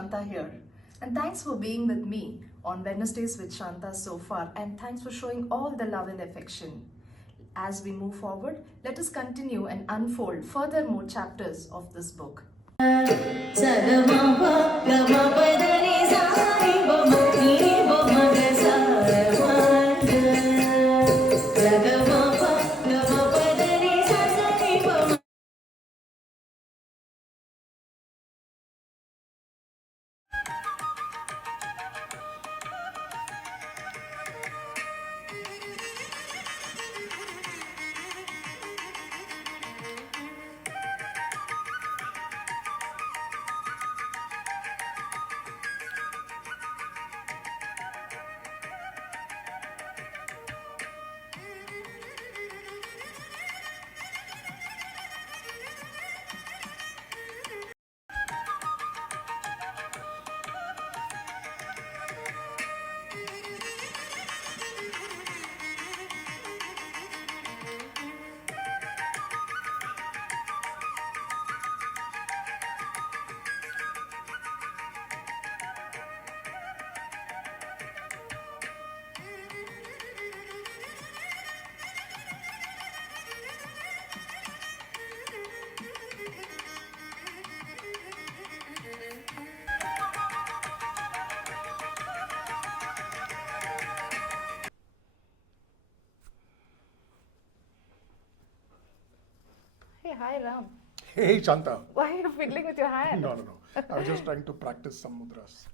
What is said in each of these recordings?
Shantha here. And thanks for being with me on Wednesdays with Shantha so far. And thanks for showing all the love and affection. As we move forward, let us continue and unfold furthermore chapters of this book. Hey, hi Ram. Hey Shantha. Why are you fiddling with your hand? No. I was just trying to practice some mudras.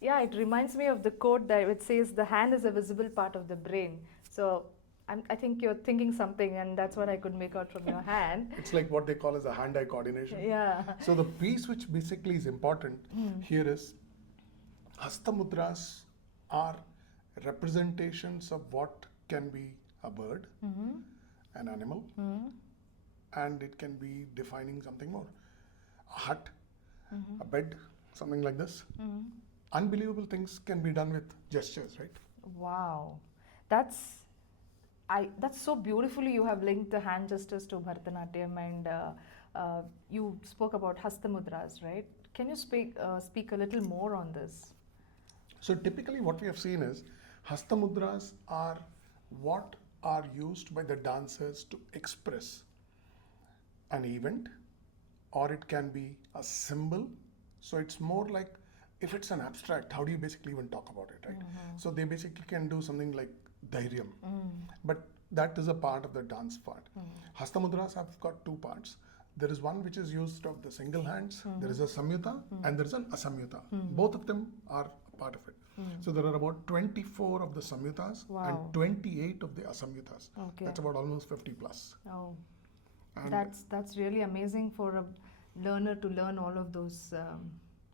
Yeah, it reminds me of the quote that it says the hand is a visible part of the brain. So I think you're thinking something, and that's what I could make out from your hand. It's like what they call as a hand-eye coordination. Yeah. So the piece which basically is important here is Hasta Mudras are representations of what can be a bird, an animal, and it can be defining something more. A hut, a bed, something like this. Unbelievable things can be done with gestures, right? Wow. That's so beautifully you have linked the hand gestures to Bharatanatyam, and you spoke about Hasta Mudras, right? Can you speak a little more on this? So typically what we have seen is Hasta Mudras are what are used by the dancers to express an event, or it can be a symbol. So it's more like, if it's an abstract, how do you basically even talk about it, right? So they basically can do something like dhairyam, but that is a part of the dance part. Hasta Mudras have got two parts. There is one which is used of the single hands, there is a samyuta and there is an asamyuta. Both of them are a part of it. So there are about 24 of the samyutas and 28 of the asamyutas. Okay. That's about almost 50 plus. Oh, And that's really amazing for a learner to learn all of those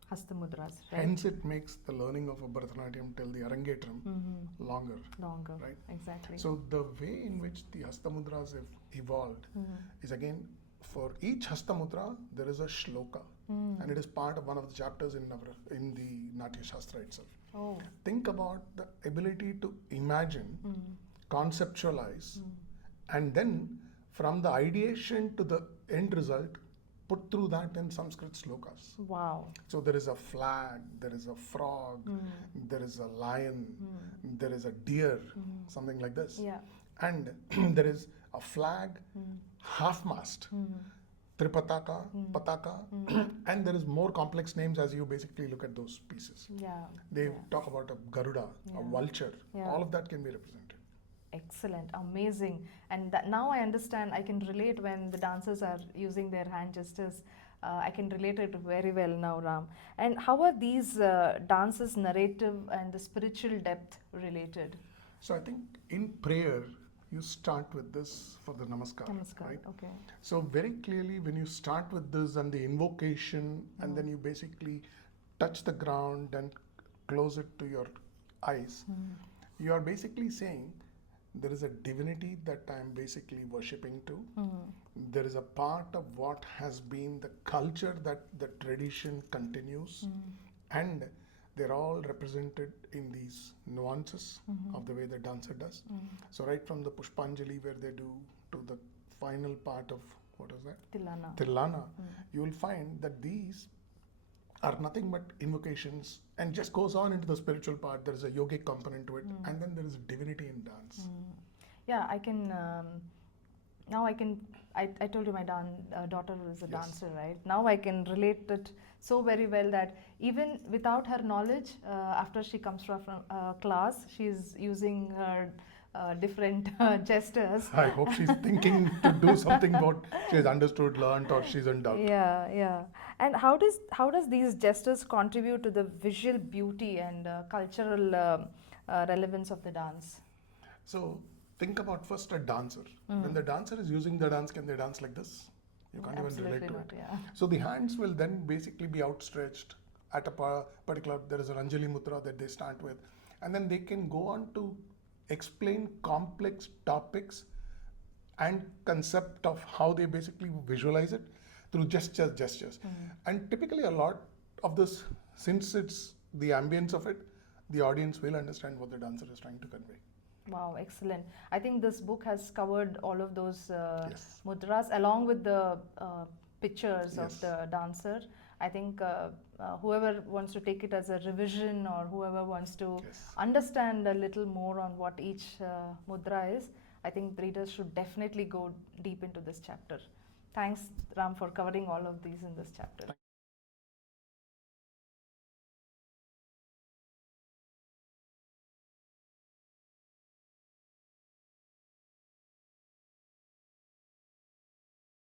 Hasta Mudras, right? hence it makes the learning of a Bharatanatyam till the Arangetram longer. Longer, right? Exactly. So the way in which the Hasta Mudras have evolved is, again, for each Hasta Mudra there is a shloka, and it is part of one of the chapters in the Natya Shastra itself. Oh. Think about the ability to imagine, conceptualize, and then from the ideation to the end result, put through that in Sanskrit slokas. Wow. So there is a flag, there is a frog, there is a lion, there is a deer, something like this. Yeah. And there is a flag, half-mast, tripataka, pataka, and there is more complex names as you basically look at those pieces. Yeah. They talk about a Garuda, a vulture, all of that can be represented. Excellent, amazing. And now I understand, I can relate when the dancers are using their hand gestures. I can relate it very well now, Ram. And how are these dances' narrative and the spiritual depth related? So I think in prayer, you start with this for the namaskar, right? Okay. So very clearly when you start with this and the invocation, and then you basically touch the ground and close it to your eyes, you are basically saying, there is a divinity that I am basically worshipping to. There is a part of what has been the culture that the tradition continues, and they're all represented in these nuances of the way the dancer does. So right from the Pushpanjali where they do to the final part of, what is that? Tilana. Tilana, you will find that these are nothing but invocations and just goes on into the spiritual part. There is a yogic component to it, and then there is divinity in dance. Yeah, I can. Now I can. I told you my daughter is a Yes. dancer, right? Now I can relate it so very well that even without her knowledge, after she comes from class, she's using her different gestures. I hope she's thinking to do something what she has understood, learned, or she's in doubt. Yeah, yeah. And how does these gestures contribute to the visual beauty and cultural relevance of the dance? So think about first a dancer. When the dancer is using the dance, can they dance like this? You can't even relate Absolutely to not. it. Yeah. So the hands will then basically be outstretched at a particular, there is an Anjali Mudra that they start with. And then they can go on to explain complex topics and concept of how they basically visualize it through gestures. And typically a lot of this, since it's the ambience of it, the audience will understand what the dancer is trying to convey. Wow, excellent. I think this book has covered all of those Yes. mudras along with the pictures of Yes. the dancer. I think whoever wants to take it as a revision or whoever wants to Yes. understand a little more on what each mudra is, I think the readers should definitely go deep into this chapter. Thanks, Ram, for covering all of these in this chapter.